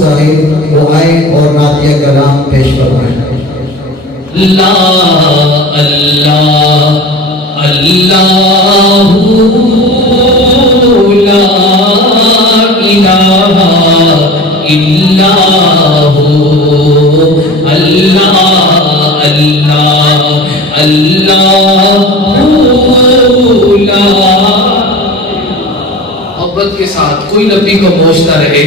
صاحب وہ آئے اور نعتیہ کلام پیش فرمائیں۔ لا اللہ اللہ لا الہ الا ہو اللہ اللہ اللہ لا۔ محبت کے ساتھ کوئی نبی کو موج نہ رہے،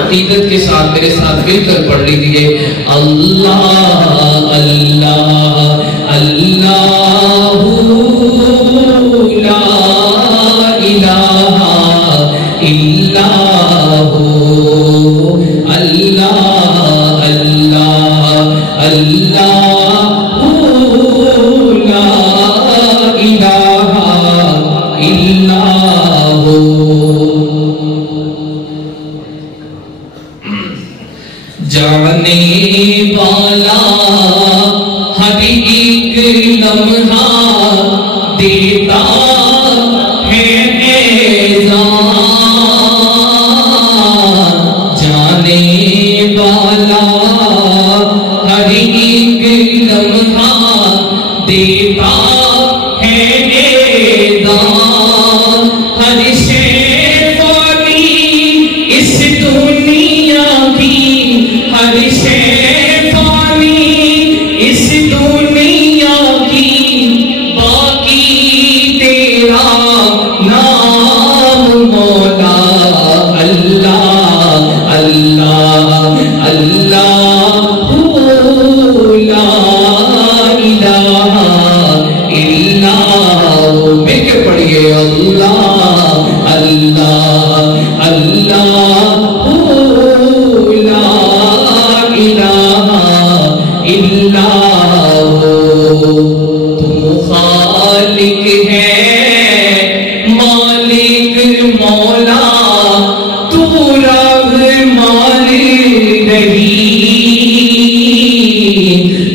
عقیدت کے ساتھ میرے ساتھ مل کر پڑھ لیجیے اللہ اللہ اللہ لا الہ الا ہو اللہ اللہ اللہ لا الہ الا ہو۔ جانے والا ہر ایک لمحہ دیتا ہے اعزاز، جانے والا ہر ایک لمحہ دیتا ہے اعزاز، ہر شے فانی اس دنیا کی، ہر شے فانی اس دنیا کی، باقی تیرا نام مولا اللہ اللہ اللہ لا الہ الا ہو۔ مل کے پڑھیے اللہ اللہ اللہ لا الہ الا ہو۔ تو خالق ہے مالک مولا، تو رحمان رحیم،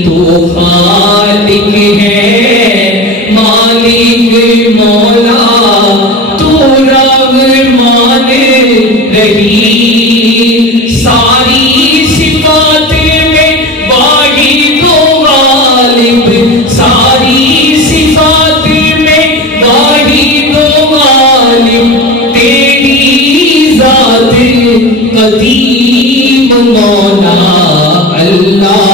تو خالق ہے مالک مولا، تو رحمان رحیم، ساری صفات میں واحد و غالب، ساری صفات میں واحد و غالب، تیری ذات قدیم مولا اللہ۔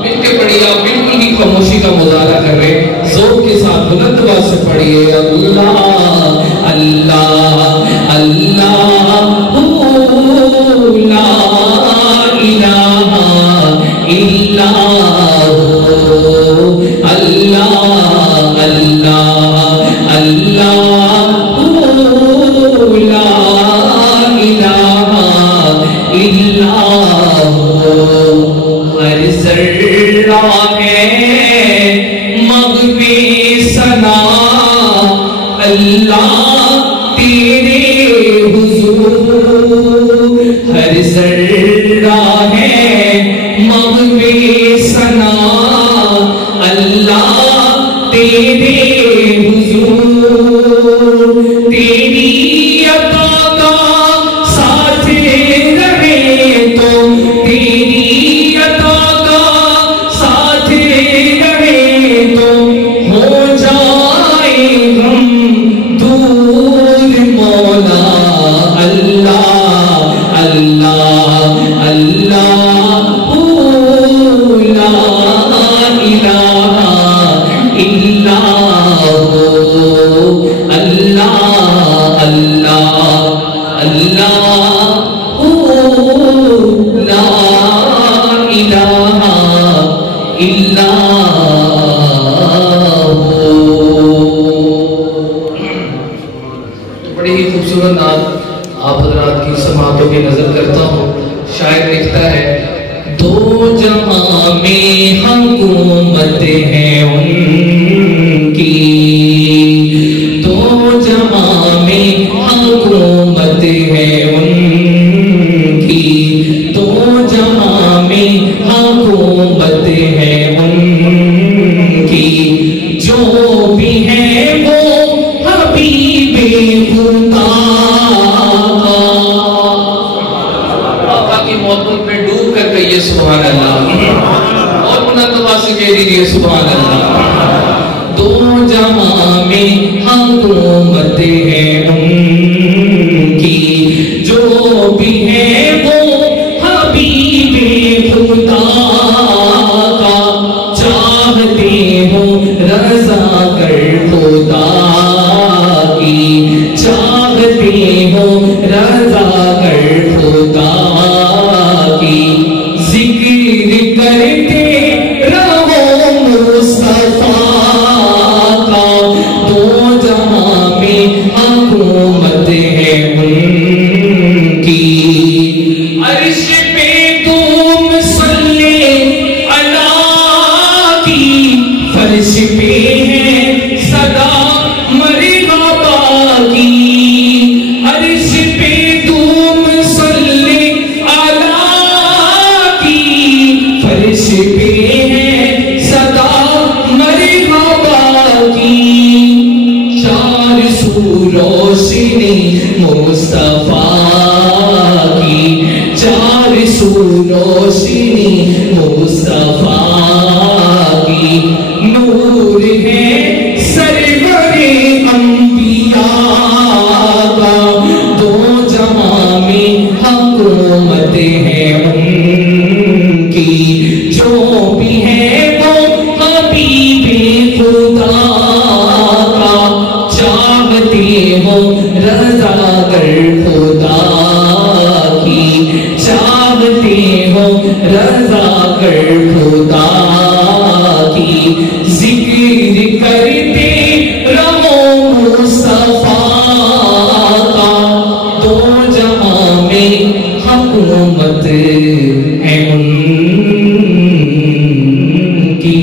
مل کے پڑھیے، آپ بالکل بھی خاموشی کا مظاہرہ کر رہے ہیں، ذوق کے ساتھ بلند آواز سے پڑھیے اللہ اللہ اللہ لا الہ الا ہو اللہ اللہ اللہ لا الہ الا ہو۔ ہر ذرہ ہے مغوی ثنا اللہ تیرے حضور، ہر ذرہ ہے مغوی ثنا اللہ تیرے حضور، تیری عطا کا ساتھ رہے تو، تیری عطا کا ساتھ رہے تو، ہو جائے غم دور مولا اللہ اللہ اللہ لا الہ الا ہو اللہ اللہ اللہ لا الہ الا ہو۔ بڑی ہی خوبصورت نعت آپ حضرات کی سماعتوں کی نظر کرتا ہوں۔ شاعر لکھتا ہے دو جہاں میں حکومت ہے ان کی، دو جہاں میں حکومت ہے ان کی، دو جہاں میں حکومت ہے ان کی، جو بھی ہے وہ حبیب خدا چلیے سبحان اللہ. دو جہاں میں حکومت ہے ان کی، جو بھی ہے وہ حبیب خدا کا، چاہتے ہو رضا کر خدا کی، چاہتے ہو رضا کر خدا کی، ذکر کرتے رہو مصطفیٰ کا، دو جہاں میں حکومت ہے ان کی. عرش پہ تم صلی اللہ کی، فرش پہ ہے صدا مرحبا کی، عرش پہ تم صلی اللہ کی، فرش پہ ہے صدا مرحبا کی. چار سو روشنی مصطفیٰ کی، چار سو روشنی مصطفیٰ کی، نور ہے سرور انبیاء کا، دو جہاں میں حکومت ہے ان کی، جو بھی ہے وہ حبیب خدا کا، چاہتے ہو رضا کر خدا کی، چاہتے ہو رضا کر خدا کی، ذکر کرتے رہو مصطفیٰ کا، دو جہاں میں حکومت ہے ان کی.